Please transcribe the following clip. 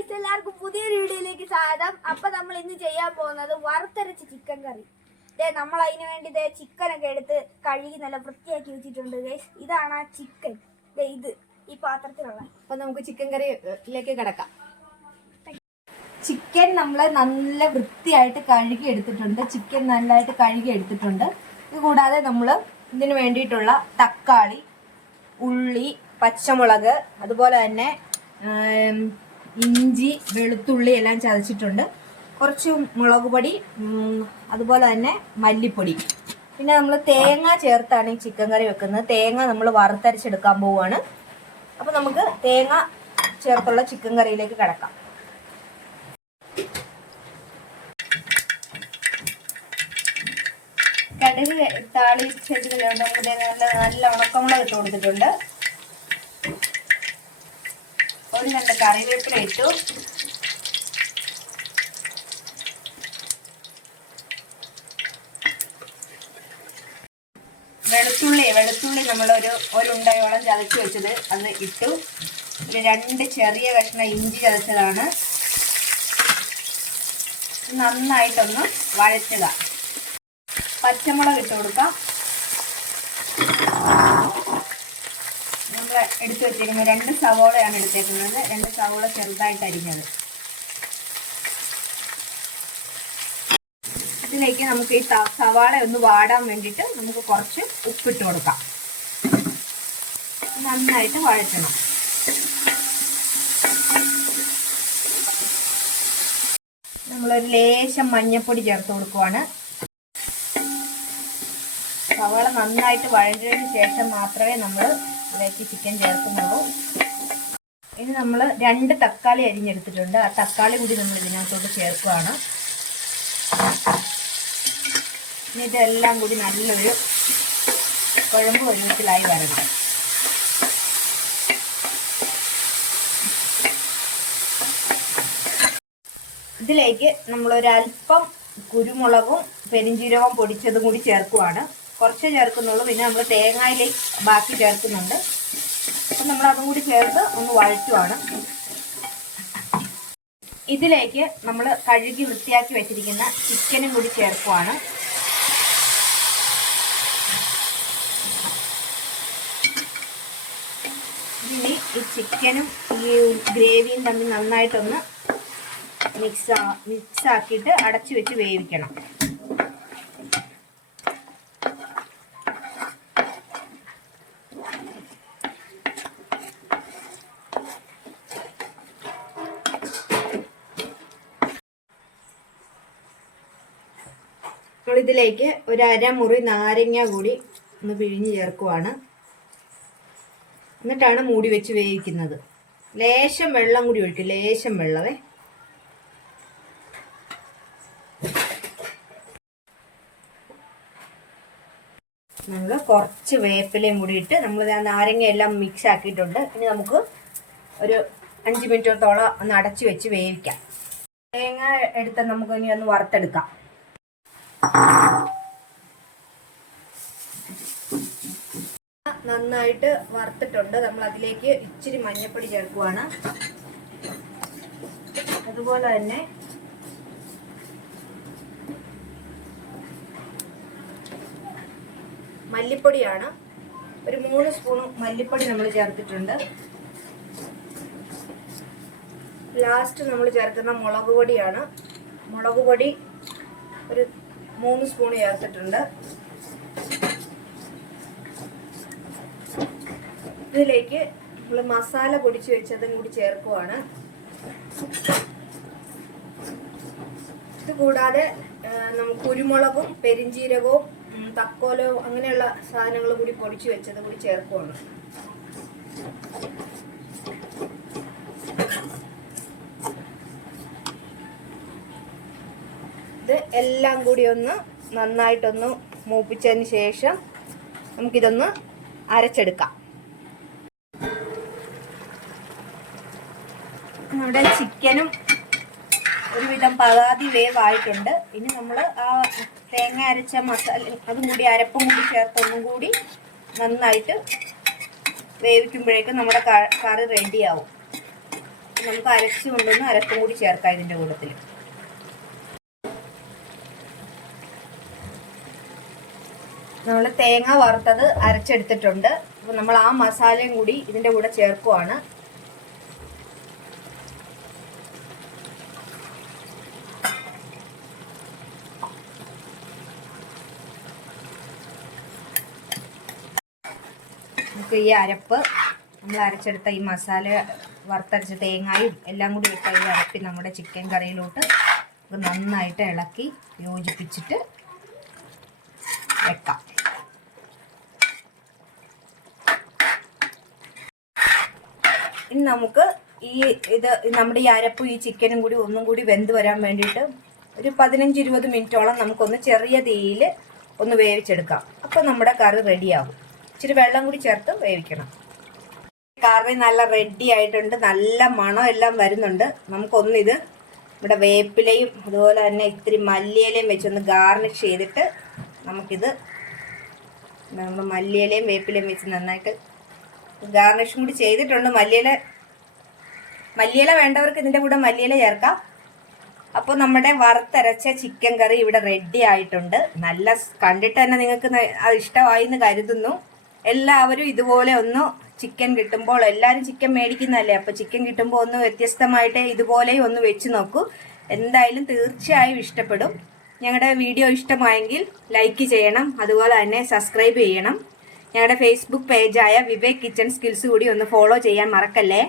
Guys എല്ലാവർക്കും പുതിയൊരു വീഡിയോയിലേക്ക് സ്വാഗതം. അപ്പൊ നമ്മൾ ഇന്ന് ചെയ്യാൻ പോകുന്നത് വറുത്തരച്ച ചിക്കൻ കറി. ദേ നമ്മൾ അതിന് വേണ്ടി ദേ ചിക്കൻ ഒക്കെ എടുത്ത് കഴുകി നല്ല വൃത്തിയാക്കി വെച്ചിട്ടുണ്ട് ഗൈസ്. ഇതാണ് ആ ചിക്കൻ. ദേ ഇത് ഈ പാത്രത്തിലുള്ള. അപ്പൊ നമുക്ക് ചിക്കൻ കറിയിലേക്ക് കിടക്കാം. ചിക്കൻ നമ്മൾ നല്ല വൃത്തിയായിട്ട് കഴുകി എടുത്തിട്ടുണ്ട്. ചിക്കൻ നല്ലതായിട്ട് കഴുകി എടുത്തിട്ടുണ്ട്. ഇത് കൂടാതെ നമ്മൾ ഇതിന് വേണ്ടിയിട്ടുള്ള തക്കാളി ഉള്ളി പച്ചമുളക് അതുപോലെ തന്നെ ഇഞ്ചി വെളുത്തുള്ളി എല്ലാം ചതച്ചിട്ടുണ്ട്. കുറച്ച് മുളക് പൊടി അതുപോലെ തന്നെ മല്ലിപ്പൊടി. പിന്നെ നമ്മൾ തേങ്ങ ചേർത്താണ് ഈ ചിക്കൻ കറി വെക്കുന്നത്. തേങ്ങ നമ്മൾ വറുത്തരച്ചെടുക്കാൻ പോവുകയാണ് അപ്പോൾ നമുക്ക് തേങ്ങ ചേർത്തുള്ള ചിക്കൻ കറിയിലേക്ക് കിടക്കാം. കടുക് നമുക്ക് ദേ നല്ല നല്ല ഉണക്കമുളക് ഇട്ട് കൊടുത്തിട്ടുണ്ട്. ഒരു രണ്ട് കറിവേപ്പില ഇട്ടു. വെളുത്തുള്ളി വെളുത്തുള്ളി നമ്മൾ ഒരു ഒരു ഉണ്ടയോളം ചതച്ച് വെച്ചത് അത് ഇട്ടു. ഒരു രണ്ട് ചെറിയ കഷ്ണം ഇഞ്ചി ചതച്ചതാണ്. നന്നായിട്ടൊന്ന് വഴറ്റുക. പച്ചമുളക് ഇട്ട് കൊടുക്കാം. നമ്മൾ എടുത്തു വെച്ചിരിക്കുന്നത് രണ്ട് സവോളയാണ് എടുത്തേക്കുന്നത്. രണ്ട് സവോള ചെറുതായിട്ട് അരിഞ്ഞത്. അതിലേക്ക് നമുക്ക് ഈ സവാള ഒന്ന് വാടാൻ വേണ്ടിയിട്ട് നമുക്ക് കുറച്ച് ഉപ്പിട്ട് കൊടുക്കാം. നന്നായിട്ട് വഴറ്റണം. നമ്മളൊരു ലേശം മഞ്ഞൾപ്പൊടി ചേർത്ത് കൊടുക്കുവാണ്. സവാള നന്നായിട്ട് വഴഞ്ഞതിന് ശേഷം മാത്രമേ നമ്മൾ അതിലേക്ക് ചിക്കൻ ചേർക്കുന്നുള്ളൂ. ഇനി നമ്മൾ രണ്ട് തക്കാളി അരിഞ്ഞെടുത്തിട്ടുണ്ട്. ആ തക്കാളി കൂടി നമ്മൾ ഇതിനകത്തോട്ട് ചേർക്കുകയാണ് ഇനി ഇതെല്ലാം കൂടി നല്ലൊരു കുഴമ്പ് ഒരുമിച്ചിലായി വരണം ഇതിലേക്ക് നമ്മളൊരൽപ്പം കുരുമുളകും പെരിഞ്ചീരകവും പൊടിച്ചതും കൂടി ചേർക്കുവാണ്. കുറച്ച് ചേർക്കുന്നുള്ളൂ. പിന്നെ നമ്മൾ തേങ്ങയിലേക്ക് ബാക്കി ചേർക്കുന്നുണ്ട്. അപ്പം നമ്മൾ അതും കൂടി ചേർത്ത് ഒന്ന് വഴറ്റുവാണ്. ഇതിലേക്ക് നമ്മൾ കഴുകി വൃത്തിയാക്കി വെച്ചിരിക്കുന്ന ചിക്കനും കൂടി ചേർക്കുവാണ്. ഇനി ഈ ചിക്കനും ഈ ഗ്രേവിയും തമ്മിൽ നന്നായിട്ടൊന്ന് മിക്സ് മിക്സ് ആക്കിയിട്ട് അടച്ചു വെച്ച് വേവിക്കണം. നമ്മൾ ഇതിലേക്ക് ഒരു അരമുറി നാരങ്ങ കൂടി ഒന്ന് പിഴിഞ്ഞ് ചേർക്കുവാണ്. എന്നിട്ടാണ് മൂടി വെച്ച് വേവിക്കുന്നത്. ലേശം വെള്ളം കൂടി ഒഴിക്കും ലേശം വെള്ളമേ. നമ്മൾ കുറച്ച് വേപ്പിലയും കൂടി ഇട്ട് നമ്മൾ നാരങ്ങ എല്ലാം മിക്സ് ആക്കിയിട്ടുണ്ട്. ഇനി നമുക്ക് ഒരു അഞ്ച് മിനിറ്റോളം ഒന്ന് അടച്ചു വെച്ച് വേവിക്കാം. തേങ്ങ എടുത്ത് നമുക്ക് ഇനി ഒന്ന് വറുത്തെടുക്കാം. നന്നായിട്ട് വറുത്തിട്ടുണ്ട്. നമ്മൾ അതിലേക്ക് ഇച്ചിരി മഞ്ഞപ്പൊടി ചേർക്കുവാണ്. അതുപോലെ തന്നെ മല്ലിപ്പൊടിയാണ്. ഒരു മൂന്ന് സ്പൂൺ മല്ലിപ്പൊടി നമ്മൾ ചേർത്തിട്ടുണ്ട്. ലാസ്റ്റ് നമ്മൾ ചേർക്കുന്ന മുളക് പൊടിയാണ്. മുളക് പൊടി ഒരു മൂന്ന് സ്പൂൺ ചേർത്തിട്ടുണ്ട്. ഇതിലേക്ക് നമ്മൾ മസാല പൊടിച്ച് വെച്ചതും കൂടി ചേർക്കുവാണ്. ഇത് കൂടാതെ നമുക്ക് കുരുമുളകും പെരിഞ്ചീരകവും തക്കോലോ അങ്ങനെയുള്ള സാധനങ്ങൾ കൂടി പൊടിച്ച് വെച്ചത് കൂടി ചേർക്കുവാണ്. എല്ലാം കൂടി ഒന്ന് നന്നായിട്ടൊന്ന് മൂപ്പിച്ചതിന് ശേഷം നമുക്കിതൊന്ന് അരച്ചെടുക്കാം. നമ്മുടെ ചിക്കനും ഒരുവിധം പതാതി വേവായിട്ടുണ്ട്. ഇനി നമ്മൾ ആ തേങ്ങ അരച്ച മസാല അതും കൂടി അരപ്പും കൂടി ചേർത്ത് ഒന്നും കൂടി നന്നായിട്ട് വേവിക്കുമ്പോഴേക്കും നമ്മുടെ കറി റെഡിയാവും നമുക്ക് അരച്ചുകൊണ്ടൊന്ന് അരപ്പും കൂടി ചേർക്കാം ഇതിന്റെ കൂട്ടത്തിൽ നമ്മൾ തേങ്ങ വറുത്തത് അരച്ചെടുത്തിട്ടുണ്ട്. അപ്പോൾ നമ്മൾ ആ മസാലയും കൂടി ഇതിന്റെ കൂടെ ചേർക്കുവാണ്. ഈ അരപ്പ് നമ്മൾ അരച്ചെടുത്ത ഈ മസാല വറുത്തരച്ച തേങ്ങയും എല്ലാം കൂടി ഇട്ട ഈ അരപ്പി നമ്മുടെ ചിക്കൻ കറിയിലോട്ട് നന്നായിട്ട് ഇളക്കി യോജിപ്പിച്ചിട്ട് വെക്കാം. ഇനി നമുക്ക് ഈ ഇത് നമ്മുടെ ഈ അരപ്പും ഈ ചിക്കനും കൂടി ഒന്നും കൂടി വെന്ത് വരാൻ വേണ്ടിയിട്ട് ഒരു പതിനഞ്ച് ഇരുപത് മിനിറ്റോളം നമുക്കൊന്ന് ചെറിയ തീയിൽ ഒന്ന് വേവിച്ചെടുക്കാം. അപ്പോൾ നമ്മുടെ കറി റെഡിയാകും ഇച്ചിരി വെള്ളം കൂടി ചേർത്ത് വേവിക്കണം. കറി നല്ല റെഡി ആയിട്ടുണ്ട്. നല്ല മണം എല്ലാം വരുന്നുണ്ട്. നമുക്കൊന്നിത് നമ്മുടെ വേപ്പിലയും അതുപോലെ തന്നെ ഇത്തിരി മല്ലിയിലയും വെച്ചൊന്ന് ഗാർണിഷ് ചെയ്തിട്ട് നമുക്കിത് നമ്മൾ മല്ലിയിലയും വേപ്പിലയും വെച്ച് നന്നായിട്ട് ഗാർണിഷും കൂടി ചെയ്തിട്ടുണ്ട്. മല്ലിയില മല്ലിയില വേണ്ടവർക്ക് ഇതിന്റെ കൂടെ മല്ലിയില ചേർക്കാം. അപ്പോൾ നമ്മുടെ വറുത്തരച്ച ചിക്കൻ കറി ഇവിടെ റെഡി ആയിട്ടുണ്ട്. നല്ല കണ്ടിട്ട് തന്നെ നിങ്ങൾക്ക് അത് ഇഷ്ടമായി എന്ന് കരുതുന്നു. എല്ലാവരും ഇതുപോലെ ഒന്ന് ചിക്കൻ കിട്ടുമ്പോൾ എല്ലാവരും ചിക്കൻ മേടിക്കുന്നതല്ലേ? അപ്പോൾ ചിക്കൻ കിട്ടുമ്പോൾ ഒന്ന് വ്യത്യസ്തമായിട്ട് ഇതുപോലെ ഒന്ന് വെച്ച് നോക്കൂ. എന്തായാലും തീർച്ചയായും ഇഷ്ടപ്പെടും. ഞങ്ങളുടെ വീഡിയോ ഇഷ്ടമായെങ്കിൽ ലൈക്ക് ചെയ്യണം. അതുപോലെ തന്നെ സബ്സ്ക്രൈബ് ചെയ്യണം. ഞങ്ങളുടെ ഫേസ്ബുക്ക് പേജായ വിവേക് കിച്ചൺ സ്കിൽസ് കൂടി ഒന്ന് ഫോളോ ചെയ്യാൻ മറക്കല്ലേ?